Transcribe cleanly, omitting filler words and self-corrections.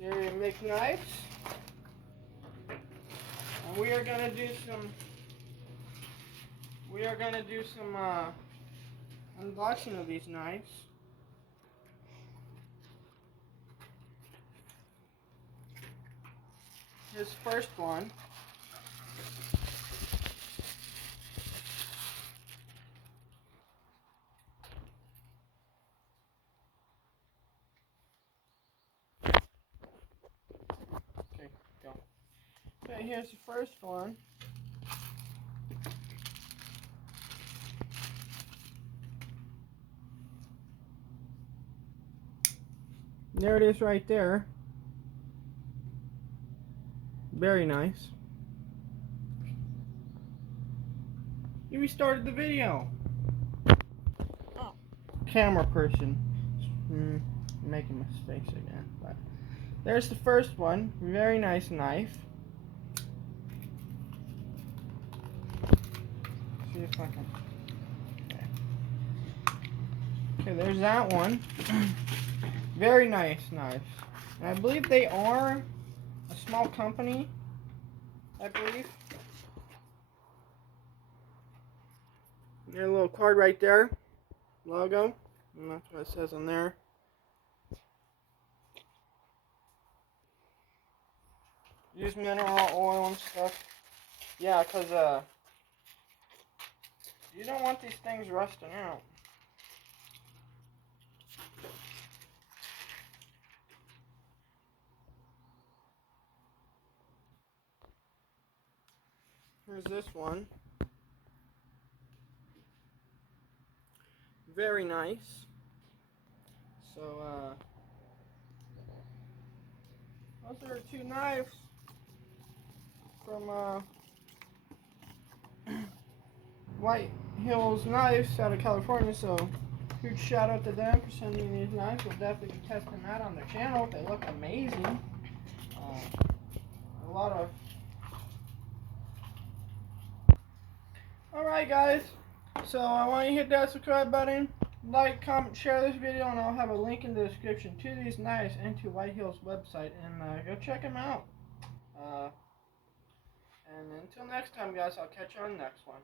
There you make knives. And we are gonna do some unboxing of these knives. This first one. Okay, go. Okay, here's the first one. There it is right there. Very nice. You restarted the video. Oh. Camera person. Making mistakes again. But there's the first one. Very nice knife. See if I can. Okay, there's that one. Very nice knife. And I believe they are a small company. I believe. There's a little card right there. Logo. And that's what it says on there. Use mineral oil and stuff. Yeah, because you don't want these things rusting out. Here's this one. Very nice. So, those are two knives from White Hills Knives out of California. So, huge shout out to them for sending me these knives. We'll definitely be testing that on their channel. They look amazing. A lot of. Alright, guys. So, I want you to hit that subscribe button. Like, comment, share this video, and I'll have a link in the description to these knives and to White Hills website, and go check them out. And until next time, guys, I'll catch you on the next one.